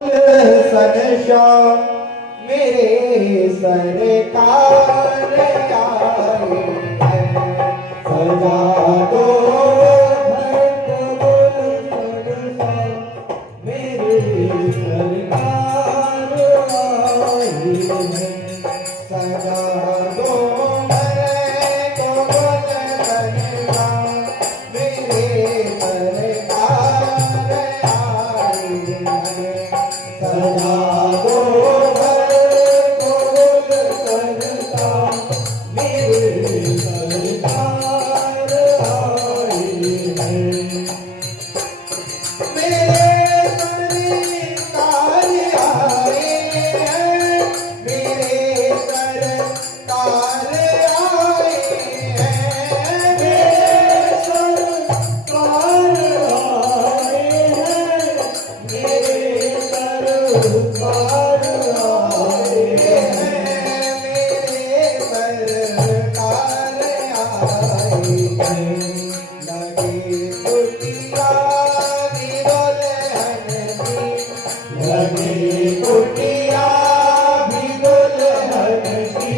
सनशा मेरे सरकार आए हैं, सजा दो घर को सनशा मेरे सरकार आए हैं, सजा दो घर को सनशा मेरे सरकार आए हैं, सजा दो घर को सनशा मेरे सरकार आए हैं। मेरे सरकार आए हैं, मेरे सरकार आए हैं, मेरे सरकार आए हैं, मेरे सरकार आए हैं, मेरे सरकार आए हैं। लगे कुटिया बिरल हनसी, लगे कुटिया बिरल हनसी,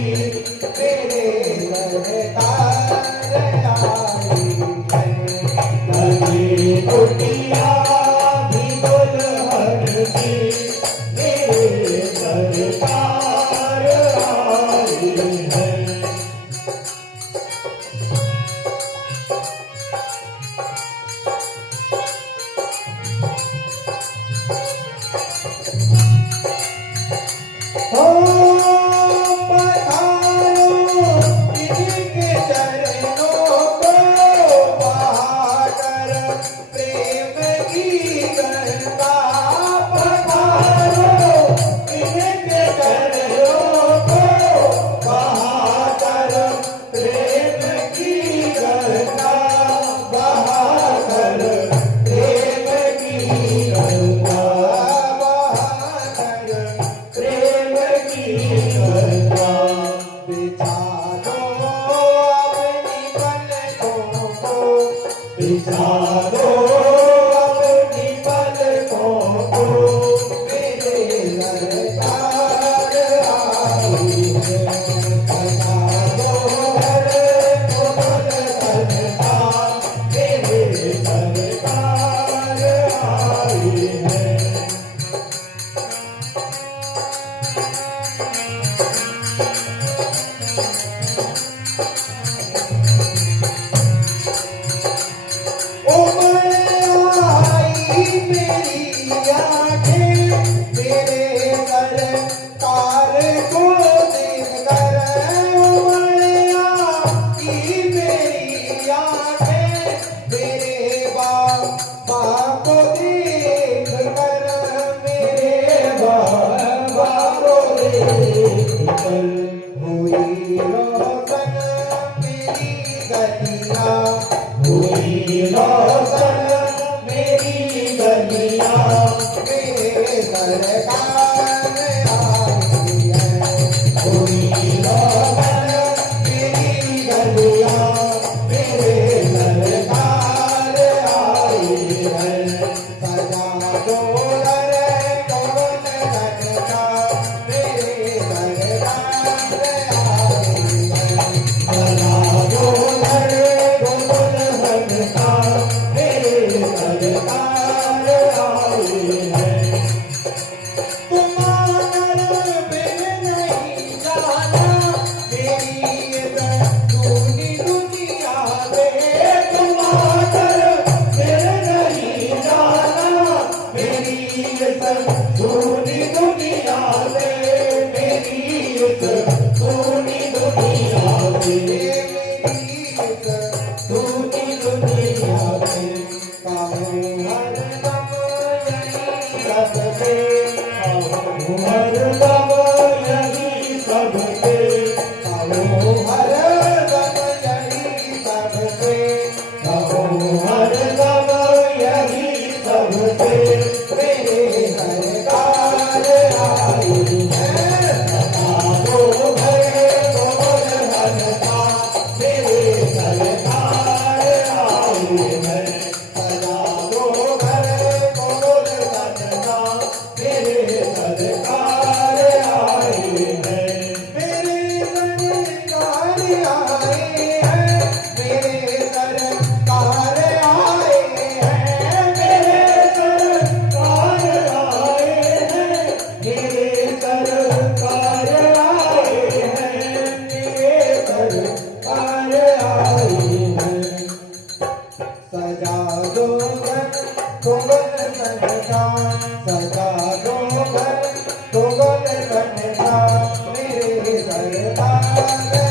मेरे सरकार आए हैं। लगे कुटिया बिरल हनसी, मेरे सरकार आए हैं। हो पधारो इनके चरणों को बहाकर प्रेम की गंगा, पधारो इनके चरणों को बहाकर प्रेम की गंगा, बहाकर प्रेम की गंगा, बहाकर प्रेम की गंगा। बिछा दो अपनी पलकों को, बिछा दो अपनी पलकों को, मेरे सरकार आई है। सजा दो घर को सनशा मेरे सरकार आई है। उमड़ आई मेरी आँखें मेरे सरकार को देखकर, उमड़ आई मेरी आँखें मेरे बाबा को देखकर, मेरे बाबा को देखकर। हुई रोशन मेरी गलियाँ, हुई रोशन मेरी गलियाँ, मेरे सरकार आई है। हुई रोशन मेरी गलियाँ, मेरे सरकार आई है। सजा दो घर को सनशा मेरे सरकार आई है। सजा दो घर को सनशा मेरे सरकार आई है। तुम्हारे बिन नहीं जाना मेरी दूनी दुनिया में, तुम्हारे बिन नहीं जाना मेरी दूनी दुनिया में, मेरी दूनी दुनिया में, मेरी दूनी दुनिया में। काहूँ हरदम यही सबसे, काहूँ हरदम यही सबसे, काहूँ हरदम यही सबसे, काहूँ हरदम यही सबसे, मेरे सरकार आई है। सजा दो घर को सनशा मेरे सरकार आई है। सजा दो घर को सनशा मेरे घर आई है। सजा दो घर तुगल संसार, सजा दो घर तुगल संसार, मेरे सरदार